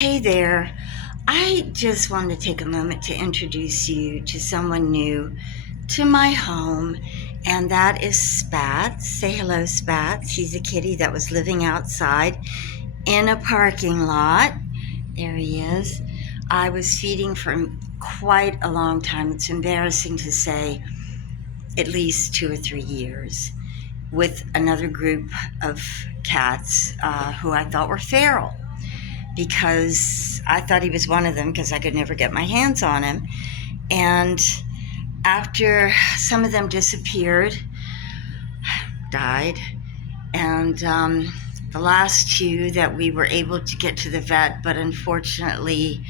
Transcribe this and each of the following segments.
Hey there. I just wanted to take a moment to introduce you to someone new to my home, and that is Spatz. Say hello, Spatz. He's a kitty that was living outside in a parking lot. There he is. I was feeding for quite a long time. It's embarrassing to say, at least 2 or 3 years, with another group of cats who I thought were feral because I thought he was one of them because I could never get my hands on him. And after some of them disappeared, died, and the last two that we were able to get to the vet, but unfortunately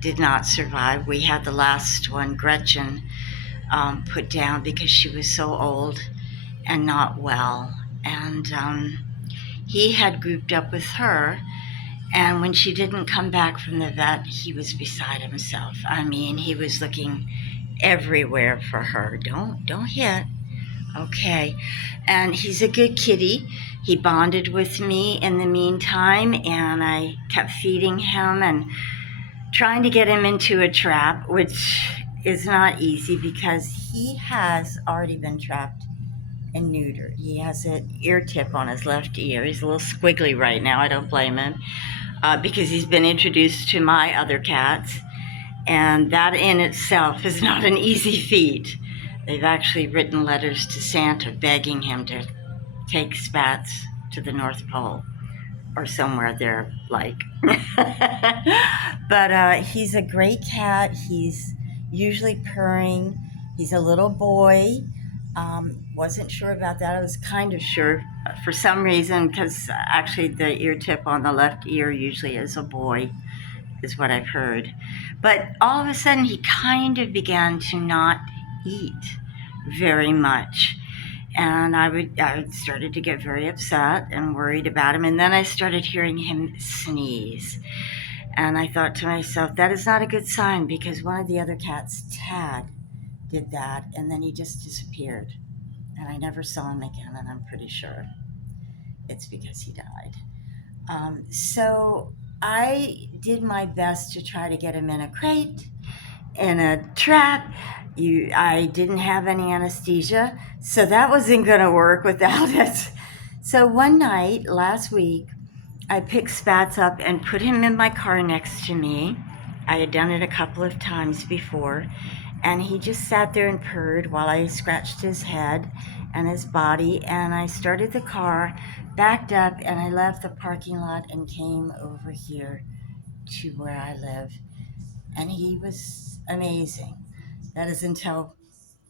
did not survive. We had the last one, Gretchen, put down because she was so old and not well. And he had grouped up with her. And when she didn't come back from the vet, he was beside himself. I mean, he was looking everywhere for her. Don't hit. Okay. And he's a good kitty. He bonded with me in the meantime, and I kept feeding him and trying to get him into a trap, which is not easy because he has already been trapped and neutered. He has an ear tip on his left ear. He's a little squiggly right now. I don't blame him. Because he's been introduced to my other cats, and that in itself is not an easy feat. They've actually written letters to Santa begging him to take Spats to the North Pole or somewhere there, like. But he's a great cat. He's usually purring. He's a little boy. Wasn't sure about that. I was kind of sure for some reason because actually the ear tip on the left ear usually is a boy, is what I've heard. But all of a sudden he kind of began to not eat very much. And I started to get very upset and worried about him. And then I started hearing him sneeze. And I thought to myself, that is not a good sign because one of the other cats, Tad, did that. And then he just disappeared. And I never saw him again. And I'm pretty sure it's because he died. So I did my best to try to get him in a crate, in a trap. I didn't have any anesthesia, so that wasn't going to work without it. So one night last week, I picked Spats up and put him in my car next to me. I had done it a couple of times before, and he just sat there and purred while I scratched his head and his body, and I started the car, backed up, and I left the parking lot and came over here to where I live. And he was amazing. That is until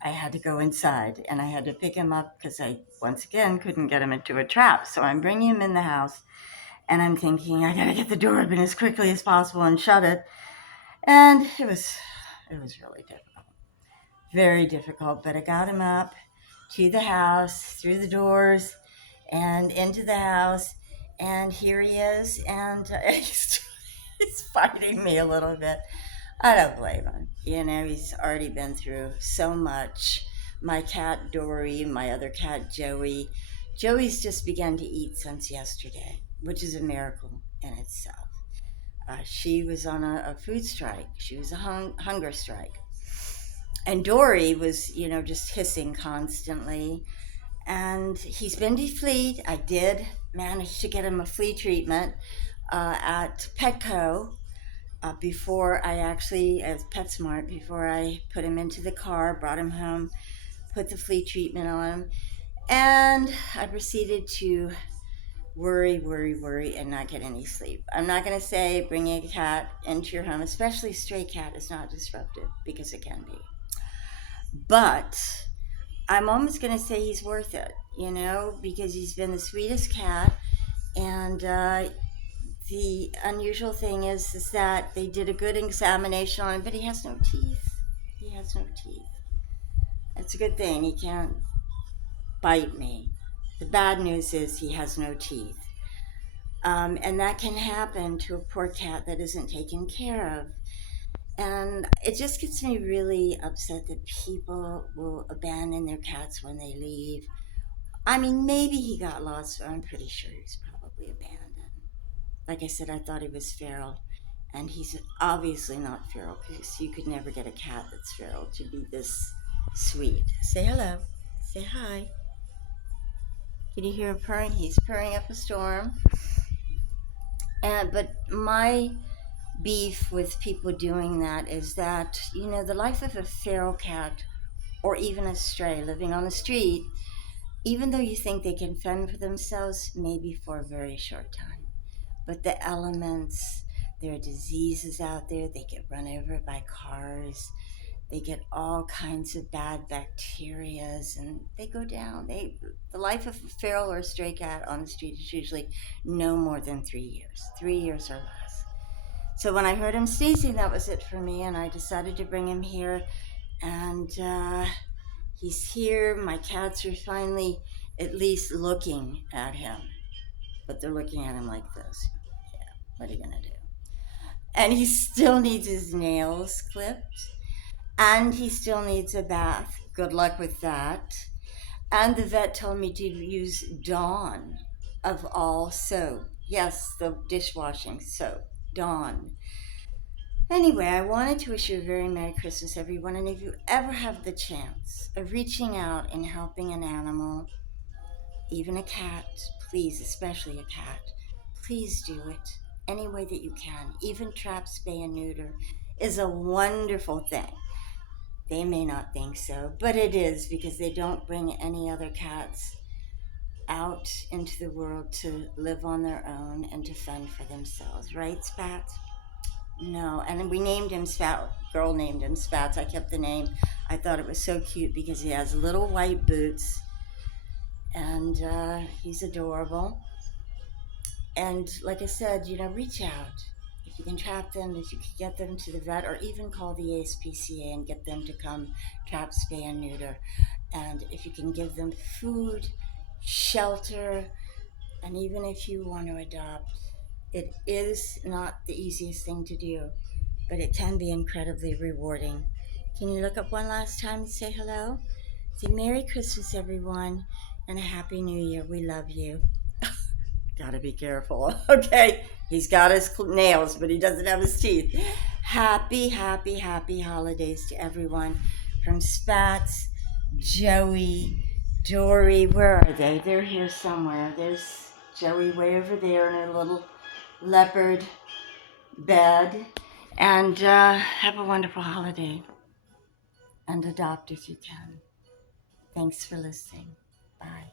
I had to go inside and I had to pick him up because I, once again, couldn't get him into a trap. So I'm bringing him in the house and I'm thinking, I gotta get the door open as quickly as possible and shut it. And it was really difficult, very difficult. But I got him up to the house, through the doors, and into the house. And here he is, and he's fighting me a little bit. I don't blame him. He's already been through so much. My cat Dory, my other cat Joey. Joey's just begun to eat since yesterday, which is a miracle in itself. She was on a food strike. She was a hunger strike. And Dory was, just hissing constantly. And he's been defleed. I did manage to get him a flea treatment at Petco before I actually, as PetSmart, before I put him into the car, brought him home, put the flea treatment on him, and I proceeded to worry, and not get any sleep. I'm not going to say bringing a cat into your home, especially a stray cat, is not disruptive because it can be. But I'm almost going to say he's worth it, because he's been the sweetest cat. And the unusual thing is that they did a good examination on him, but he has no teeth. He has no teeth. It's a good thing. He can't bite me. The bad news is he has no teeth. And that can happen to a poor cat that isn't taken care of. And it just gets me really upset that people will abandon their cats when they leave. I mean, maybe he got lost, but I'm pretty sure he's probably abandoned. Like I said, I thought he was feral. And he's obviously not feral because you could never get a cat that's feral to be this sweet. Say hello. Say hi. Can you hear him purring? He's purring up a storm. But my beef with people doing that is that, the life of a feral cat or even a stray living on the street, even though you think they can fend for themselves, maybe for a very short time. But the elements, there are diseases out there, they get run over by cars, they get all kinds of bad bacterias and they go down. The life of a feral or a stray cat on the street is usually no more than 3 years, 3 years or less. So when I heard him sneezing, that was it for me, and I decided to bring him here. And he's here. My cats are finally at least looking at him, but they're looking at him like this. Yeah, what are you gonna do? And he still needs his nails clipped, and he still needs a bath. Good luck with that. And the vet told me to use Dawn of all soap. Yes, the dishwashing soap, Dawn. Anyway, I wanted to wish you a very Merry Christmas, everyone. And if you ever have the chance of reaching out and helping an animal, even a cat, please, especially a cat, please do it any way that you can. Even trap, spay, and neuter is a wonderful thing. They may not think so, but it is because they don't bring any other cats out into the world to live on their own and to fend for themselves. Right, Spatz? No, and we named him Spout. Girl named him Spats. I kept the name. I thought it was so cute because he has little white boots, and he's adorable. And like I said, reach out if you can trap them, if you can get them to the vet, or even call the ASPCA and get them to come trap, spay, and neuter. And if you can give them food, shelter, and even if you want to adopt, it is not the easiest thing to do, but it can be incredibly rewarding. Can you look up one last time and say hello? Say Merry Christmas, everyone, and a Happy New Year. We love you. Gotta be careful. Okay, he's got his nails, but he doesn't have his teeth. Happy, happy, happy holidays to everyone. From Spats, Joey, Dory. Where are they? They're here somewhere. There's Joey way over there in her little leopard bed. And have a wonderful holiday. And adopt if you can. Thanks for listening. Bye.